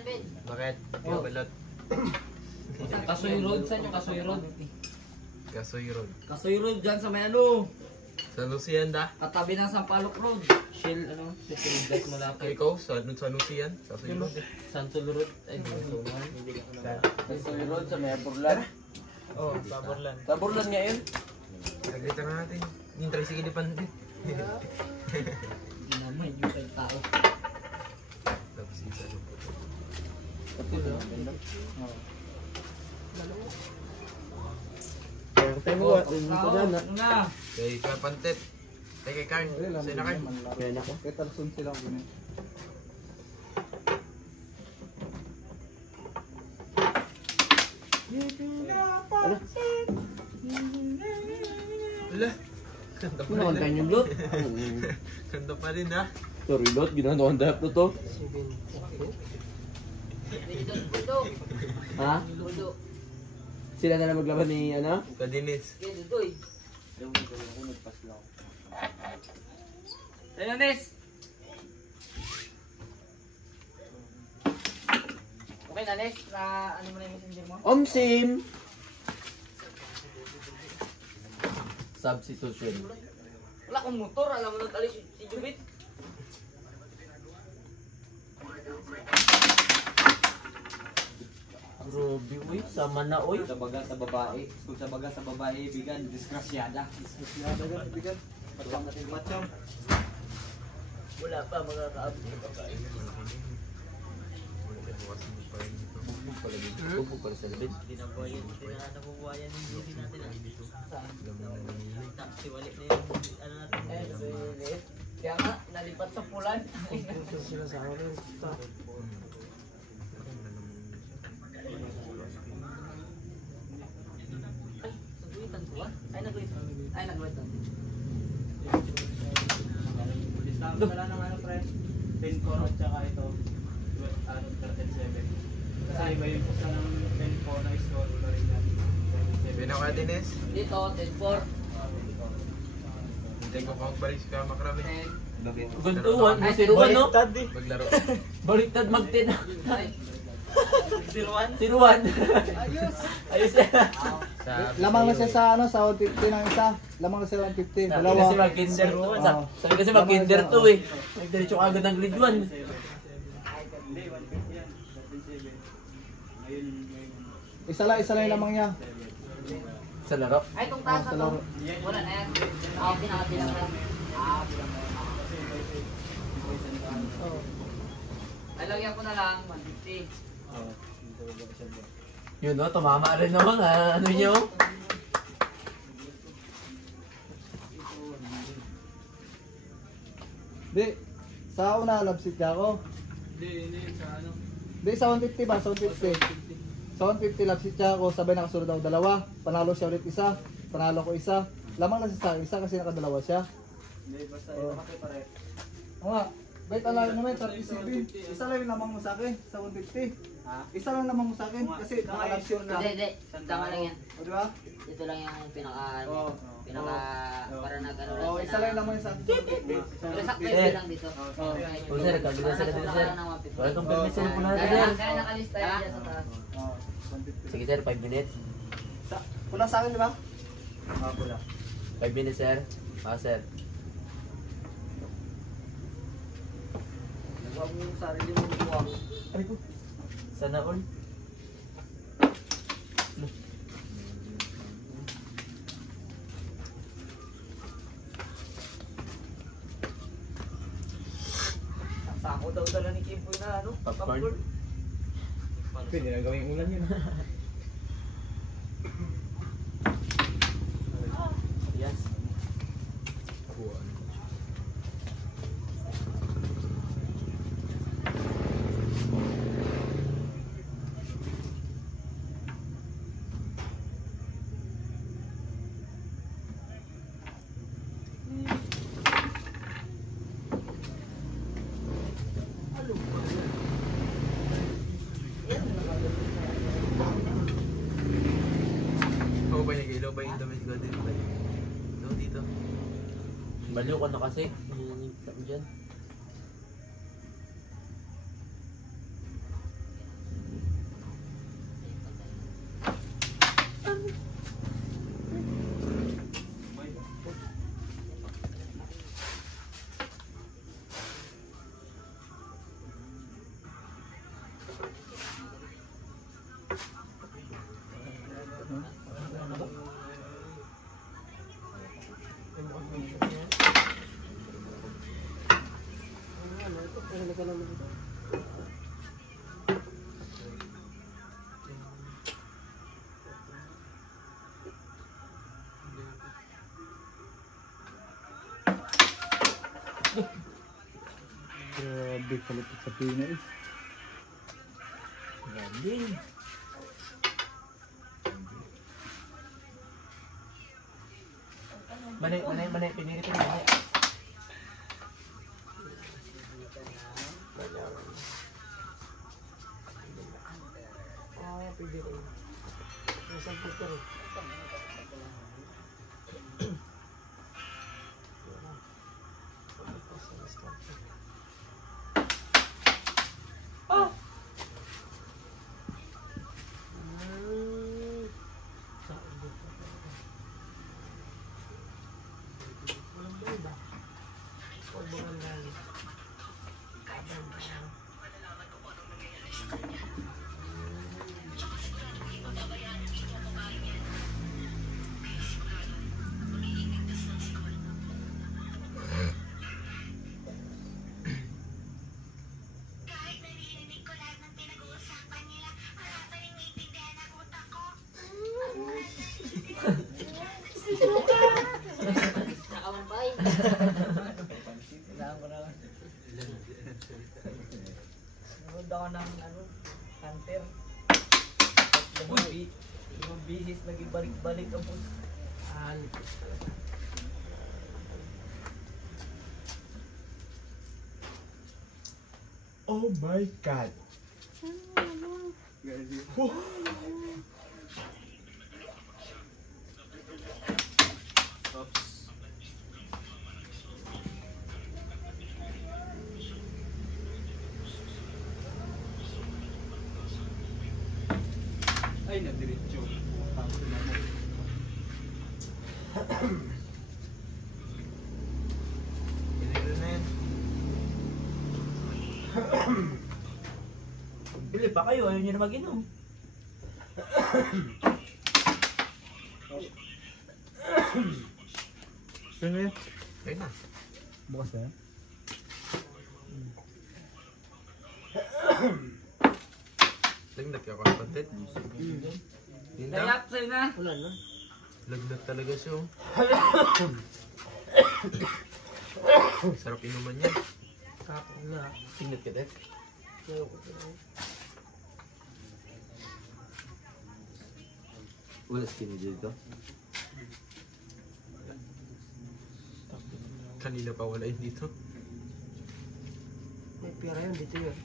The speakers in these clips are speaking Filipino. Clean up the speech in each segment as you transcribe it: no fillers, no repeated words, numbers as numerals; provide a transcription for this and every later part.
yan, Ben. Bakit? Yung balot. Kasoy Road, saan yung Kasoy Road? Kasoy Road. Kasoy Road dyan sa may ano. Sa Lucianda. Katabi ng Sampaloc Road. Shell, ano? Shell gas Ay, malapit. ikaw? Sa Lucian? Kasoy Road. Santol Road. Ay, Lusuman. Kasoy Road sa may Burlan. Oo, Paborlan. Sa Burlan nga yun. Naglita na natin. Yung tricycle ni Pandit. Hindi naman, yung kay tao. Tapos isa lang. Tayo mo ba? Ano na? Kay Pantit. Kay Karn. Sa'yo na Karn. Kaya na ko. Kaya talasun silang ganun. Wala. Kanta pa Ano rin. ang yung lot? Kanta pa rin ha. Sorry lot, ginagawa ang dahap na to. Buldo. Ha? Buldo. Sila na lang maglaban ni ano? Kadinis. Kaya dudoy. Ayun, Nes! Okay na, Nes. Na ano mo na yung messenger mo? Omsim! Substitution. Wala akong motor. Alam mo na talis si Jubit. Grabe, uy. Sama na, uy. Sa baga sa babae. Kung sa baga sa babae, bigan, disgrasyada. Disgrasyada ka, bigan. Patwang natin matchong. Wala pa mga kaabot. Bugbog pala dito. Bugbog pala sa labid. Hindi na nabubuhayan yung hindi natin. Siwalik na yung ano natin. Kaya nga, nalipat sa pulan. Sila sa akin. Nagwitan ko ba? Ay, nagwitan. Ay, nagwitan. Distansya na lang ng ano, pre. 10 4 at saka ito. 37. Kasi iba yung pusa ng 10 4 na islo. Binaw ka Dines. Dito, 10-4. Hindi ko magbalik si Kama Krami. 10. Gantuan, siruan, no? Maglaro. Baliktad mag-10. Ay, Siruan. ayos. Ayos yan. Lamang na siya sa ano, sa 150 ng isa. Lamang na siya 150. Sabi Dalawa. kasi mag-kinder. Sabi kasi mag-kinder to eh. Nagdiretso ka agad ng grade 1. Hindi, 150 yan. 37. Ngayon. Isa lang yung lamang niya. Sa laro. Ay, itong taas na to. Wala na yan. Ako, pinakabilang lang. Ay, lagyan ko na lang, 150. Yun no, tumama rin naman ano nyo. Di, sa una labsit ka ako. Hindi, sa ano. Di, sa 150 ba? Sa 150. Sa 150 labsit siya ako, sabay nakasunod ako dalawa. Panalo siya ulit isa, panalo ko isa. Lamang na siya sa akin, isa kasi nakadalawa siya. Hindi, basta ito kasi pare. Oo nga, bait alay naman, 37. Isa lang yung lamang mo sa akin, sa 150. Ha? Isa lang lamang mo sa akin, kasi nakalabsit ka. Hindi, tama lang yan. O diba? Ito lang yung pinaka, Oo. para nag-ano Oo, isa lang yung lamang sa akin. Pero sakto Eh. yun lang dito. O sir, kabila sa kanila sir. Wala itong permit sir po natin Kaya sir. nakalista yan dyan sa taas. Oo, 150. Sige sir, 5 minutes. Pula sa akin, di ba? Pula. 5 minutes sir. Sir. Nagawa mo yung sarili mo buwang. Ay ko. Sana all. Sako daw dala ni Kimboy na ano? Popcorn. Pwede na gawing ulan yun. Yes. Oo ba yung ilaw ba yung damit ko din? Ito dito. Baliw ko na kasi. Dyan. Grabe, kalipit sa pina eh. Grabe. Manay, pinilit ko manay. Pwede rin. Isang puto rin. Nakaman pa eh. Kailangan ko naman. Nanood ako ng Hunter. Yung bihis naging balik-balik ang po. Oh my God. Ay, nadiretso. Pinilo na yan. Bili pa kayo, ayaw nyo na mag-inom. Sino yan? Ayun na. Bukas na yan? Lagnat ka content. Hindi na. Layak sa'yo na. Wala na. Lagnat talaga siya. Oh. Sarap inuman niya. Kapag na. Tingnan ka, Dek. Ayaw ko sila. Wala skin dito. Kanina pa wala yun dito. May pira yun dito yun.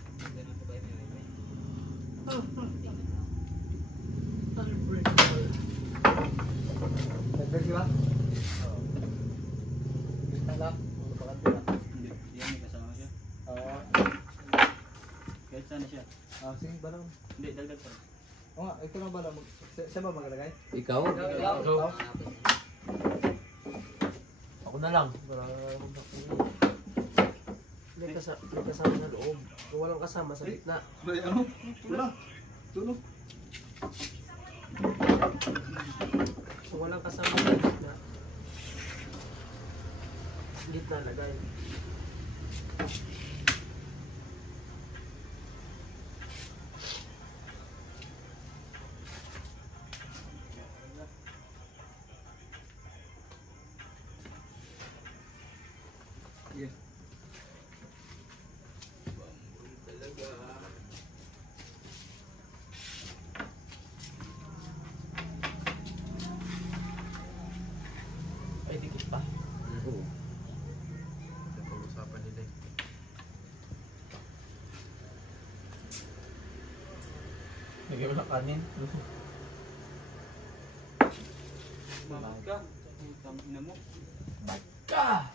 Nagdag di ba? Oo. Gitna lang. Pakante lang. Hindi, yan may kasama siya. Oo. Kahit sana siya. Sige, bala mo. Hindi, dagdag pa rin. Oo nga, ikaw na bala mo. Siya ba magalagay? Ikaw? Ikaw? Ako na lang. May kasama sa loob. Kung walang kasama sa gitna. Wala. Tulog. Kung walang kasama sa gitna. Gitna lagay. Ay, dikit pa. Oo. Napag-usapan nila eh. Lagyan mo ng kanin. Bakit ka? Ang ina mo. Ka!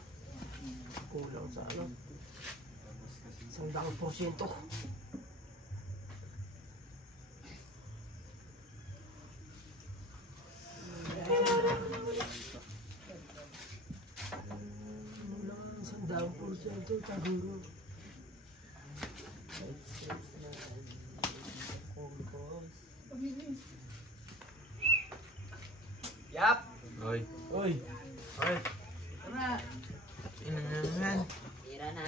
Kulang sa ano? 100%. Yap! Oy. Uy! Oy. Ano na? Ina naman. Tira na.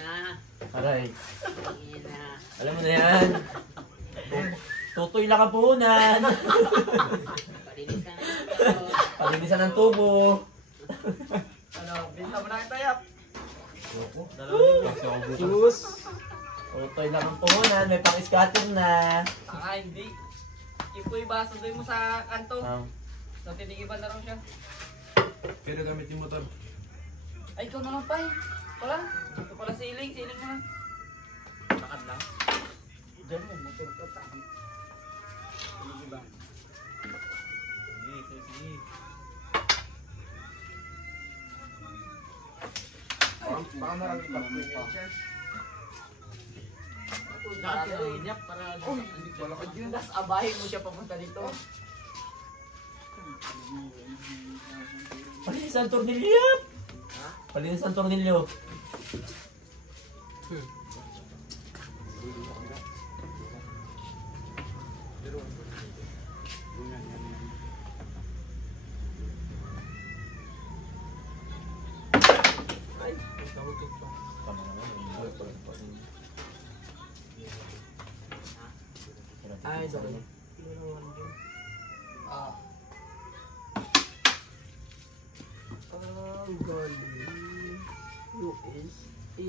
Aray. Tingin na. Alam mo na yan. Tutoy lang ang puhunan. Palinis ka na ito. Palinisan ng tubo. Ano, binta mo na kita, Yap. Sus! Tutoy lang ang puhunan. May pang-scatter na. Hindi. Ipoy ba, sunduin mo sa kanto. So, titigiban na raw siya. Pero gamit yung motor. Ay, ikaw naman pa eh. Wala. Ito pala siling mo na. Lakad lang. Diyan mo, motor ka tayo. Sige ba? Sige. Baka maraming pag-play pa. Dati na yap para... Wala ka dyan. Tapos abahin mo siya papunta dito. Palinis ang tornilyo. Palinis ang tornilyo. Ay, sorry. Ang galing. USA.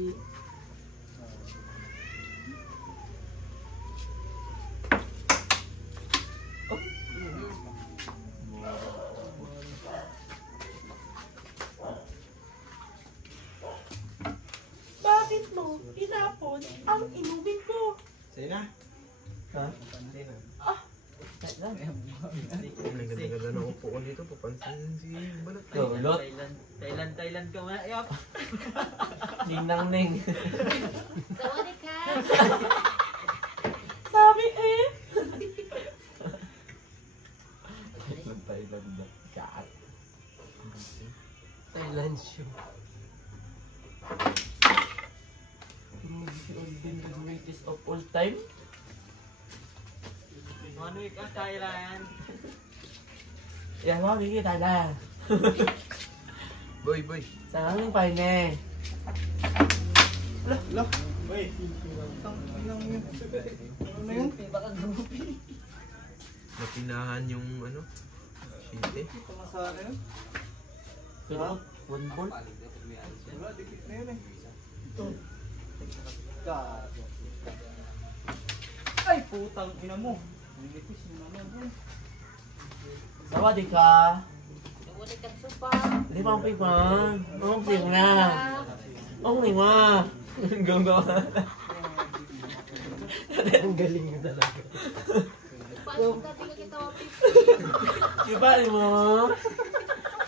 Bakit mo inapon ang inumin ko? Sino? Ha? Sino? Lang. Ang ganda-ganda ng upo ko dito. Papansin si Balat. Lulot. Thailand ka muna. Yap. Ning nang ning. Sawadee ka. Sabi eh. Thailand ba? Kat. Thailand show. Been the greatest of all time. One week of Thailand. Yan mo, kikita na. Boy. Sa aming paine. Lah. Uy. Tang inang yun. Ano na yun? Napinahan yung ano. Shite. Tama sa akin. Pero, one ball. Wala, dikit na yun eh. Ito. God. Ay, putang ina mo. Nilipis mo naman. Sawadee ka. Sawadee ka supa. Di ba ang pipa? Ang pipa na. Ang pipa. Gonggo. Ang galing mo talaga. Paano ka tingin kita wapit? Chupa mo.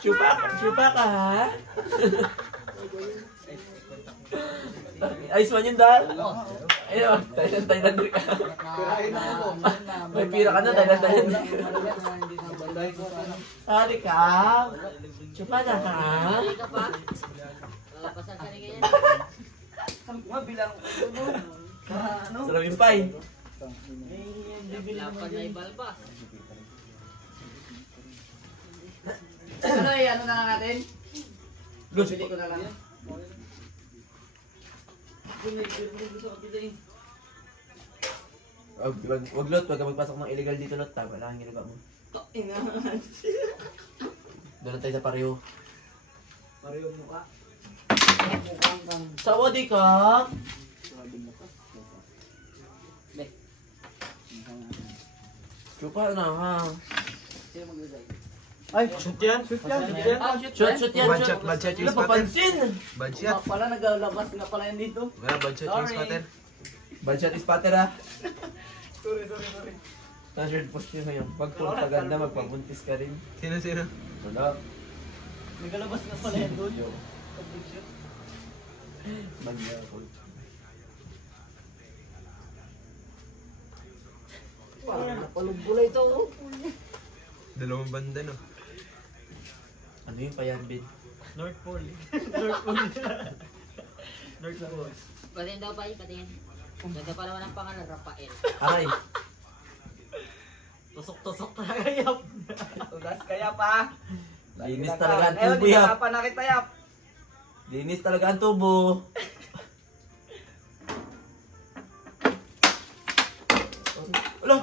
Chupa ka ha? Ayos man yun dahil. Ayun, Thailand rin ka. Pirahin na ako. May pira ka na, Thailand. Banday ko ano. Sabi ka. Chupa na ha? Hindi ka pa? Pasan ka rin ganyan. Ang nga bilang ano? Ano? Salamin pa eh. Lapan na ibalbas. Ano eh, ano na lang natin? Good. Bili ko na lang. Wag lot, wag ka magpasok ng illegal dito lot. Wala kang ginagawa mo. Doon tayo sa pareho. Pareho mukha. Sawadee ka. Chupa na ha. Sino maglagay? Ay, shoot yan. Shoot yan. Shoot yan, Bad shoot. shot, bad shot yung Wala spotter. papansin. Bad shot. Pala naglalabas nga pala yan dito. Wala, bad shot yung Sorry. spotter. Bad shot is patter ha. Sorry. Nasa post yun ngayon. Pag paganda, magpabuntis ka rin. Sino? Wala. Naglalabas nga pala yan doon. Magyakol. Palugbulay ito. Dalawang banda, no? Ano yung payambin? North Pole. North Pole. Patingin daw pa yun, patingin. Ganda pa naman ang pangalan, Rafael. Aray. Tusok-tusok talaga yap. Tugas kaya pa. Linis talaga ang Ayun, tubo yap. hindi pa nakita yap. Linis talaga ang tubo. Wala.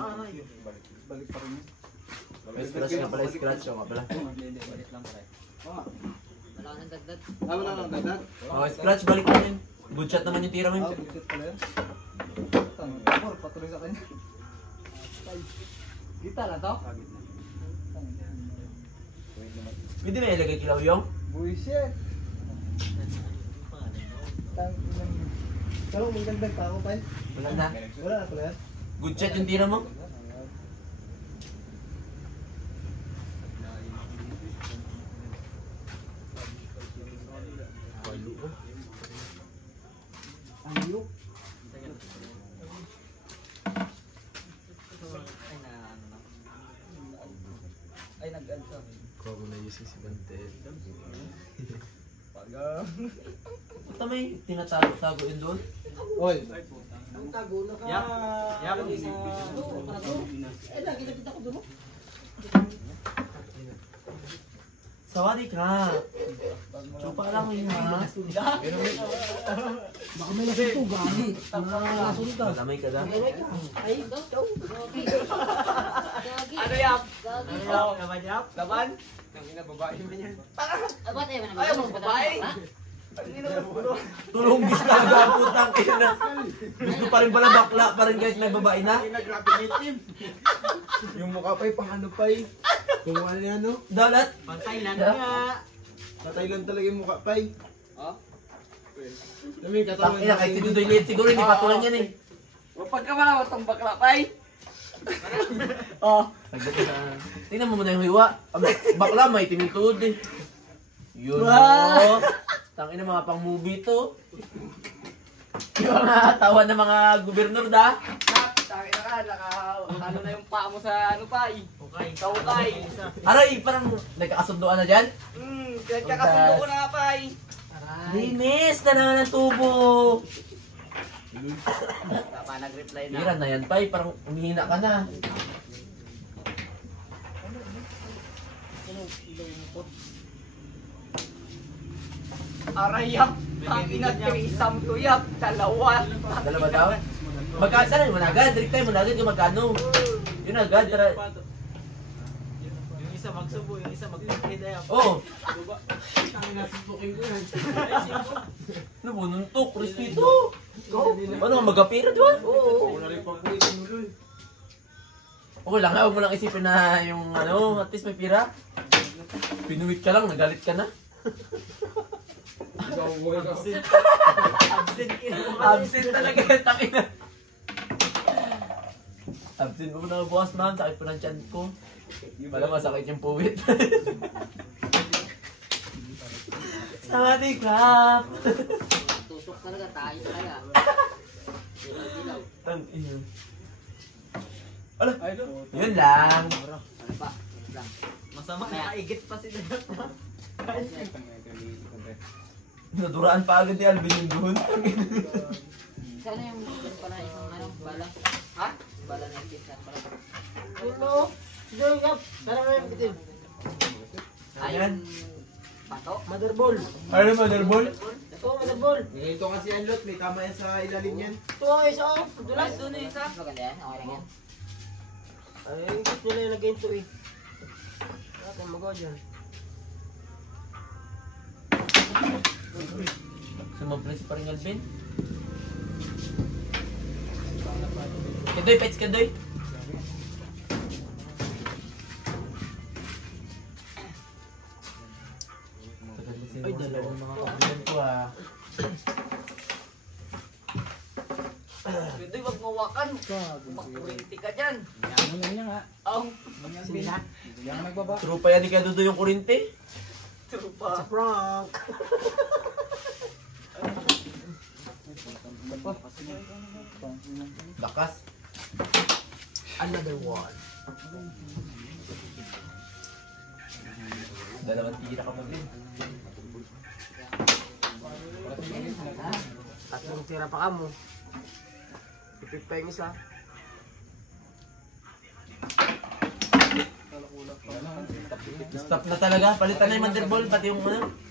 Balik pa rin yun. May scratch nga pala, scratch nga pala. Wala ka ng dagdag. Ah, wala lang dagdag. Oh, scratch, balik na yun. Good shot naman yung tira mo Ah, yun. bullshit pala yan. Patuloy sa kanya. Kita lang to. Hindi na ilagay kilaw yung. Bullshit. Pero may dagdag pa ako pa. Wala na. Wala na pala yan. Good shot yung tira mo. Ayok. Ay, nag-alsa. Kung na using si Dante. Puta may tinatago yun doon. Oy. Yap. Yap. Sawadi ka. Chupa lang yun ha. Baka may lasing to, gani. Nasunod ka. Malamay ka daw. Ay, go. Gagi. Gagi. Ano yap? Gagi. Laban yap? Laban? Ba't ayaw mo Ayaw mo, babae? Ha? Tulong gis talaga ang putang ina. Gusto pa rin pala bakla pa rin kahit may babae na. Yung mukha pa'y pang pa'y. Kung ano yan, no? Dalat. Pang-Thailand nga. Thailand talaga yung mukha pa'y. Oh? Dami yung katawan. Tangina kahit si Dudoy Liit siguro hindi patulan yan eh. Kapag ka mga matong bakla pa'y. Oh. Tingnan mo muna yung hiwa. Ang bakla may tinituod eh. Yun Wow. o. Tangina mga pang movie to. Yung mga tawa ng mga gobernador da. Sabi na ka, ano na yung paa mo sa ano pa eh. Okay. Sa ukay. Aray, parang nagkakasunduan na dyan. Kagkakasundo ko na nga pa eh. Linis na naman ang tubo. Tapa, nag-reply na. Hira na yan, Pai. Parang umihina ka na. Aray yap. Ang inag-trisam to yap. Dalawa. Dalawa daw? Magkano na yun? Agad. Direct tayo mo na agad yung magkano. Yun agad. Yung isa magsubo, yung isa magpapakita yan. Oo. Tangin na susukin ko yan. Ano po? Nuntok. Crispito. Ano nga magkapira doon? Oo. Wala rin pa po yung mulo eh. Oo lang ha. Huwag mo lang isipin na yung ano. At least may pira. Pinuwit ka lang. Nagalit ka na. Ikaw, buhay ka. Absent talaga yung takina. Absent mo na bukas man. Sakit po ng tiyan ko. Wala masakit yung puwit. Sawadee krap! Tusok talaga, tayo talaga. Dilaw-dilaw. Tang-ina. Ala, yun lang. Ano pa? Lang. Masama, nakaigit pa si Dayot. Naduraan pa agad ni Alvin yung doon. Sana yung pala yung ano, bala. Ha? Bala na yung pinsan pala. Ulo! Sige, Gap! Sana mo yung bitin. Ayan. Pato? Mother-ball! Ano motherboard? Ito, mother-ball! Ito kasi ang lot, may kama yan sa ilalim yan. Ito ang isa, oh! Dulas! Doon yung isa. Maganda yan? Okay lang yan. Ay, gusto nila ilagay ito eh. Bakit magawa dyan? Sumabla si paring Alvin. Kadoy, pets kadoy. Ay, dalawang mga kabilan ko ha. Pwede wag mawakan. Pag-kurente ka dyan. Ano na niya nga? Ang Sila. Yan ang nagbaba. True pa yan ni Kadudo yung kurinte. trupa. Prank! Lakas. Another one. Dalawang tira ka mo din. Tatlong tira pa ka mo. Ipit pa yung isa. Stop na talaga. Palitan na yung motherboard, pati yung ano.